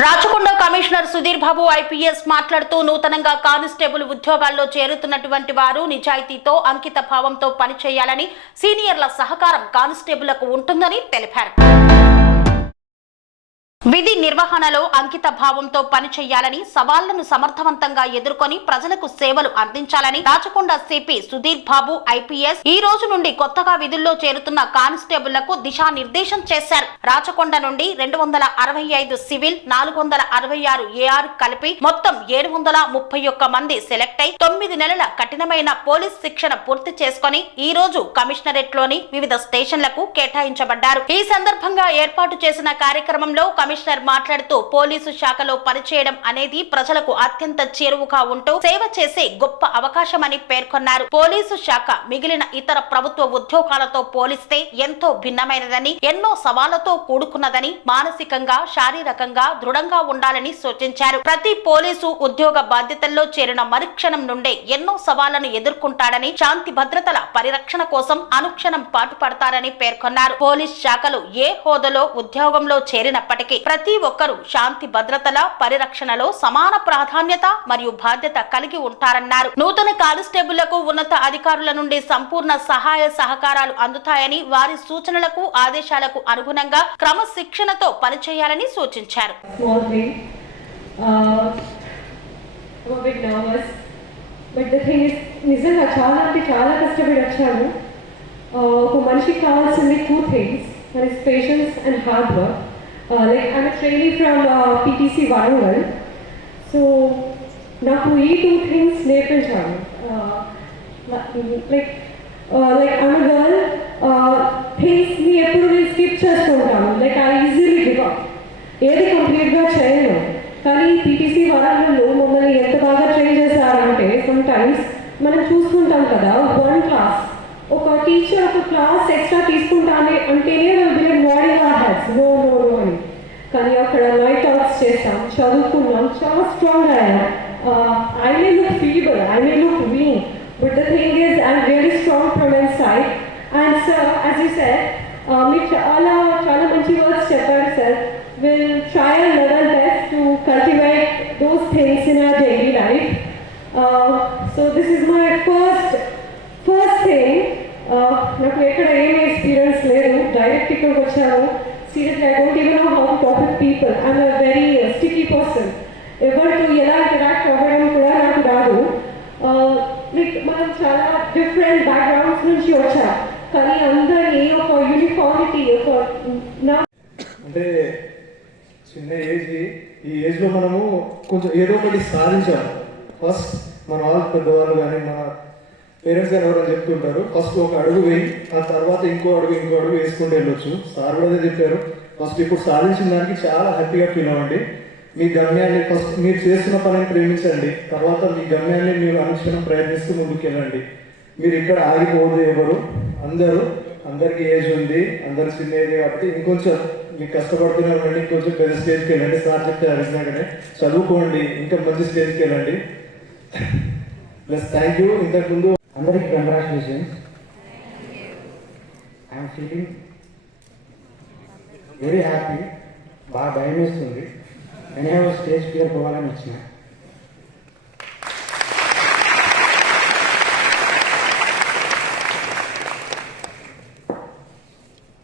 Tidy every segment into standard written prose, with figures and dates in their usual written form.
Rachakonda commissioner Sudheer Babu IPS మాట్లాడుతూ నూతనంగా constable ఉద్యోగాల్లో చేరుతున్నటువంటి వారు నిజాయితీతో అంకిత భావంతో పనిచేయాలని సీనియర్ల సహకారం కానిస్టేబుళ్లకు ఉంటుందని తెలిపారు. విధి నిర్వహణలో అంకిత భావంతో పనిచేయాలని సవాళ్లను సమర్థవంతంగా ఎదుర్కొని ప్రజలకు సేవలు అందించాలని రాచకొండ సిపి సుధీర్ బాబు ఐపీఎస్ ఈ రోజు నుండి కొత్తగా విధుల్లో చేరుతున్న కానిస్టేబుళ్లకు దిశానిర్దేశం చేశారు. రాచకొండ నుండి 265 సివిల్ 466 ఏఆర్ కలిపి మొత్తం 731 మంది సెలెక్ట్ అయి 9 నెలల కఠినమైన పోలీస్ శిక్షణ పూర్తి చేసుకుని ఈ రోజు కమిషనరేట్ లోని వివిధ స్టేషన్లకు కేటాయించబడ్డారు. ఈ సందర్భంగా ఏర్పాటు చేసిన కార్యక్రమంలో కమిషనర్ మాట్లాడుతూ పోలీసు శాఖలో పనిచేయడం అనేది ప్రజలకు అత్యంత చేరువుగా ఉంటూ సేవ చేసే గొప్ప అవకాశమని పేర్కొన్నారు. పోలీసు శాఖ మిగిలిన ఇతర ప్రభుత్వ ఉద్యోగాలతో పోలిస్తే ఎంతో భిన్నమైనదని, ఎన్నో సవాళ్లతో కూడుకున్నదని, మానసికంగా శారీరకంగా దృఢంగా ఉండాలని సూచించారు. ప్రతి పోలీసు ఉద్యోగ బాధ్యతల్లో చేరిన మరుక్షణం నుండే ఎన్నో సవాళ్లను ఎదుర్కొంటాడని, శాంతి భద్రతల పరిరక్షణ కోసం అనుక్షణం పాటుపడతారని పేర్కొన్నారు. పోలీస్ శాఖలు ఏ హోదాలో ఉద్యోగంలో చేరినప్పటికీ ప్రతి ఒక్కరూ శాంతి భద్రతల పరిరక్షణలో సమాన ప్రాధాన్యత మరియు బాధ్యత కలిగి ఉంటారన్నారు. నూతన కానిస్టేబుళ్లకు ఉన్నత అధికారుల నుండి సంపూర్ణ సహాయ సహకారాలు అందుతాయని, వారి సూచనలకు ఆదేశాలకు అనుగుణంగా క్రమశిక్షణతో పనిచేయాలని సూచించారు. చాలా కష్టపడి వచ్చాను. ఒక మనిషికి కావాల్సింది 2 things, that is patience and hard work. Like I'm a trainee from PTC Warangal, so నాకు ఈ 2 things నేర్పించాను. like I'm a girl, things ని ఎప్పుడు నేను స్కిప్ చేసుకుంటాను. Like I easily give up, ఏది కంప్లీట్గా చేయను. కానీ పీటీసీ వరంగల్లో మమ్మల్ని ఎంత బాగా ట్రైన్ చేశారంటే, సమ్ టైమ్స్ మనం చూసుకుంటాం కదా, 1 class ఒక టీచర్ ఒక క్లాస్ ఎక్స్ట్రా తీసుకుంటానే అంటేనే morning or heads no no no అని. కానీ అక్కడ నైట్ అవుట్స్ చేస్తాం, చదువుకున్నాం, చాలా స్ట్రాంగ్ అయ్యాం. I may look feeble, I may look weak, but the thing is I'm really strong from inside. And sir as you said, మీరు చాలా మంచి వర్డ్స్ చెప్పారు sir. Will try and level best to cultivate those things in our daily life. So this is my first thing. నాకు ఎక్కడ ఏమీ experience లేదు, direct ఇక్కడికి వచ్చాను. Seriously I don't even know how to talk with people. I'm a very sticky person. ఎవరితో ఎలా interact అవ్వడం కూడా నాకు రాదు. లైక్ మనం చాలా డిఫరెంట్ బ్యాక్గ్రౌండ్స్ నుంచి వచ్చాం, కానీ అందరినీ ఒక యూనిఫార్మిటీ, ఒక అంటే చిన్న ఏజ్, ఈ ఏజ్లో మనము కొంచెం ఏదో ఒకటి సాధించాము. ఫస్ట్ మన వాళ్ళు పెద్దవాళ్ళు కానీ మన పేరెంట్స్ కానీ ఎవరైనా చెప్తుంటారు, ఫస్ట్ ఒక అడుగు వేయి, ఆ తర్వాత ఇంకో అడుగు వేసుకుంటూ వెళ్ళొచ్చు. సార్ కూడా అదే చెప్పారు. ఫస్ట్ ఇప్పుడు సాధించిన దానికి చాలా హ్యాపీగా ఫీల్ అవ్వండి. మీ గమ్యాన్ని ఫస్ట్ మీరు చేస్తున్న పనిని ప్రేమించండి, తర్వాత మీ గమ్యాన్ని మీరు అనుక్షణం ప్రయత్నిస్తూ ముందుకు వెళ్ళండి. మీరు ఇక్కడ ఆగిపోవద్దు ఎవరు. అందరికీ ఏజ్ ఉంది, అందరు చిన్న ఏజ్ కాబట్టి ఇంకొంచెం మీకు కష్టపడుతున్నారండి, ఇంకొంచెం పెద్ద స్టేజ్కి వెళ్ళండి. సార్ చెప్తే అడిగినాకనే చదువుకోండి, ఇంకా మంచి స్టేజ్కి వెళ్ళండి. Plus thank you. ఇంతకుముందు అందరికీ congratulations. I'm feeling very happy. బాగా భయం వేస్తుంది, నేను స్టేజ్ ఫియర్ పోవాలని వచ్చిన.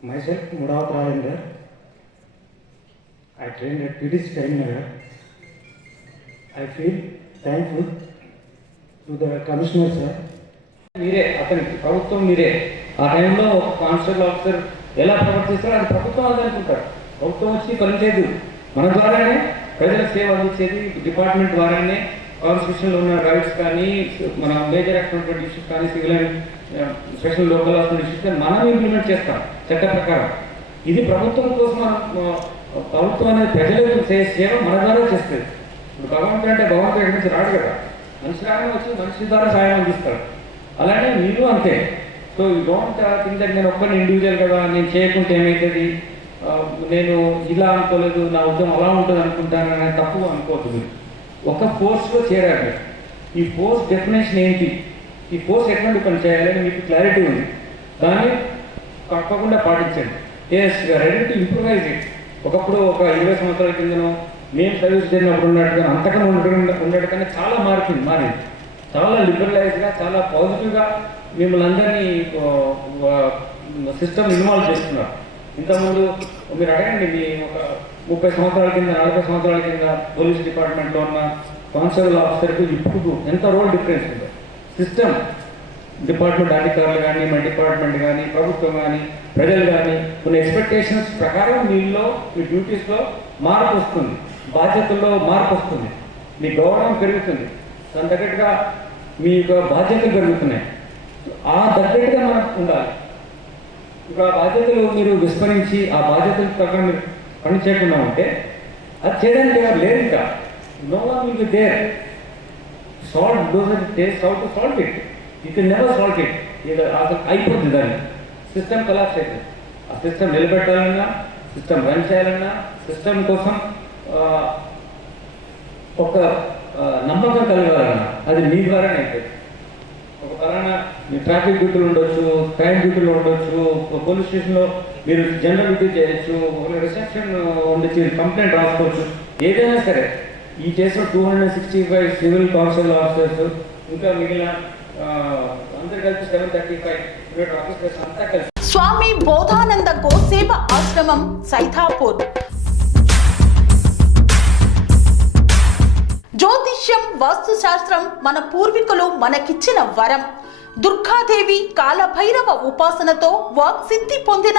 myself Mudavat Ravindra. I trained at PTC Karimnagar. I feel thankful to the commissioner sir. మీరే అతనికి ప్రభుత్వం, మీరే ఆ టైంలో ఒక కానిస్టేబుల్ ఆఫీసర్ ఎలా ప్రవర్తిస్తారో అది ప్రభుత్వం అనుకుంటారు. ప్రభుత్వం వచ్చి పనిచేయదు, మన ద్వారానే ప్రజలకు సేవ అందించేది. డిపార్ట్మెంట్ ద్వారానే కాన్స్టిట్యూషన్లో ఉన్న రైట్స్ కానీ, మన మేజర్ యాక్ట్ ఇష్యూస్ కానీ, civil and special local hospital issues కానీ మనం ఇంప్లిమెంట్ చేస్తాం చట్ట ప్రకారం. ఇది ప్రభుత్వం కోసం, ప్రభుత్వం అనేది ప్రజలకు సేవ మన ద్వారా చేస్తుంది. ఇప్పుడు భగవంతుడు అంటే భగవంతుడు ఎక్కడి నుంచి రాడు కదా, మనిషి రాగానే వచ్చి మనిషి ద్వారా సాయం అందిస్తాడు. అలానే మీరు అంతే. So you don't think that నేను ఒక్కరిని ఇండివిజువల్ కదా, నేను చేయకుంటే ఏమవుతుంది, నేను ఇలా అనుకోలేదు, నా ఉద్యమం అలా ఉంటుంది అనుకుంటాను అనే తప్పు అనుకోవద్దు. మీరు ఒక ఫోర్స్లో చేరారు. ఈ ఫోర్స్ డెఫినేషన్ ఏంటి, ఈ ఫోర్స్ ఎటువంటి పని చేయాలని మీకు క్లారిటీ ఉంది, దాన్ని తప్పకుండా పాటించండి. Yes you're ready to improvise it. ఒకప్పుడు ఒక 20 సంవత్సరాల కిందనో మేము సర్వీస్ చేసినప్పుడు ఉన్నట్టుగా అంతకన్నా ఉండేట్టుగానే చాలా మారింది. చాలా లిబరలైజ్గా, చాలా పాజిటివ్గా మిమ్మల్ని అందరినీ సిస్టమ్ ఇన్వాల్వ్ చేస్తున్నారు. ఇంతకుముందు మీరు అడగండి, మీ ఒక 30 సంవత్సరాల కింద, 40 సంవత్సరాల కింద పోలీస్ డిపార్ట్మెంట్లో ఉన్న కానిస్టేబుల్ ఆఫీసర్కి ఇప్పుడు ఎంత రోల్ డిఫరెన్స్ ఉందో. సిస్టమ్ డిపార్ట్మెంట్ అధికారులు కానీ, మన డిపార్ట్మెంట్ కానీ, ప్రభుత్వం కానీ, ప్రజలు కానీ కొన్ని ఎక్స్పెక్టేషన్స్ ప్రకారం మీలో, మీ డ్యూటీస్లో మార్పు వస్తుంది, బాధ్యతల్లో మార్పు వస్తుంది, మీ గౌరవం పెరుగుతుంది, దాని తగ్గట్టుగా మీ యొక్క బాధ్యతలు పెరుగుతున్నాయి. ఆ తగ్గట్టుగా మనం ఉండాలి. ఇప్పుడు ఆ బాధ్యతలు మీరు విస్మరించి ఆ బాధ్యతల ప్రకారం మీరు పని చేయకుండా ఉంటే అది చేయడానికి ఎవరు లేదు. ఇంకా no one will be there. Solve those taste how to solve it. You can never solve it. ఇది అసలు అయిపోతుంది, దాన్ని సిస్టమ్ కొలాప్స్ అవుతుంది. ఆ సిస్టమ్ నిలబెట్టాలన్నా, సిస్టమ్ రన్ చేయాలన్నా, సిస్టమ్ కోసం ఒక నమ్మకం కలగాలన్నా అది మీ ద్వారానే అవుతుంది. ఒక పలానా మీ ట్రాఫిక్ డ్యూటీలు ఉండొచ్చు, క్రైమ్ డ్యూటీలు ఉండొచ్చు, పోలీస్ స్టేషన్లో మీరు జనరల్ డ్యూటీ చేయొచ్చు, రిసెప్షన్ ఉండొచ్చు, కంప్లైంట్ రాసుకోవచ్చు. ఏదైనా సరే ఈ చేసిన 265 సివిల్ కానిస్టేబుల్ ఆఫీసర్స్, ఇంకా మిగిలిన అందరు కలిపి 735 ఆఫీసర్స్ అంతా కలిసి స్వామి బోధానంద గోసేవ ఆశ్రమం సైథాపూర్. జ్యోతిష్యం, వాస్తుశాస్త్రం మన పూర్వీకులు మనకిచ్చిన వరం. దుర్గాదేవి, కాలభైరవ ఉపాసనతో వాక్సిద్ధి పొందిన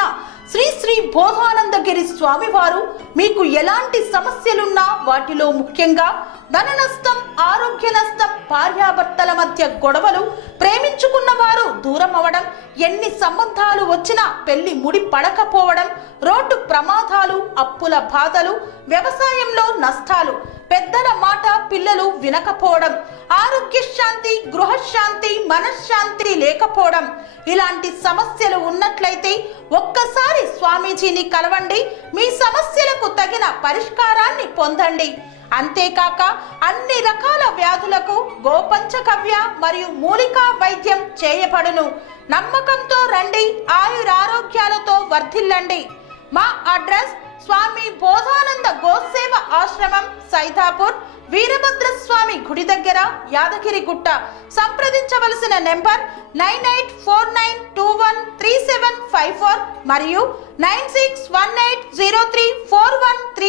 శ్రీ శ్రీ బోధానందగిరి స్వామివారు మీకు ఎలాంటి సమస్యలున్నా, వాటిలో ముఖ్యంగా ధన నష్టం, ఆరోగ్య నష్టం, భార్యాభర్తల మధ్య గొడవలు, ప్రేమించుకున్న వారు దూరం అవడం, ఎన్ని సంబంధాలు వచ్చినా పెళ్లి ముడి పడకపోవడం, రోడ్డు ప్రమాదాలు, అప్పుల బాధలు, వ్యవసాయంలో నష్టాలు, పెద్దల మాట పిల్లలు వినకపోవడం, ఆరోగ్య శాంతి, గృహశాంతి, మనశ్శాంతి లేకపోవడం, ఇలాంటి సమస్యలు ఉన్నట్లయితే ఒక్కసారి స్వామీజీని కలవండి. మీ సమస్యలకు తగిన పరిష్కారాన్ని పొందండి. అంతేకాక అన్ని రకాల వ్యాధులకు గోపంచగవ్య మరియు మూలికా వైద్యం చేయబడును. నమ్మకంతో రండి, ఆయురారోగ్యాలతో వర్ధిల్లండి. మా అడ్రస్ స్వామి బోధానంద గోసేవ ఆశ్రమం, సైథాపూర్, వీరభద్రస్వామి గుడి దగ్గర, యాదగిరిగుట్ట. సంప్రదించవలసిన నెంబర్ 9849213754 మరియు 9618034134.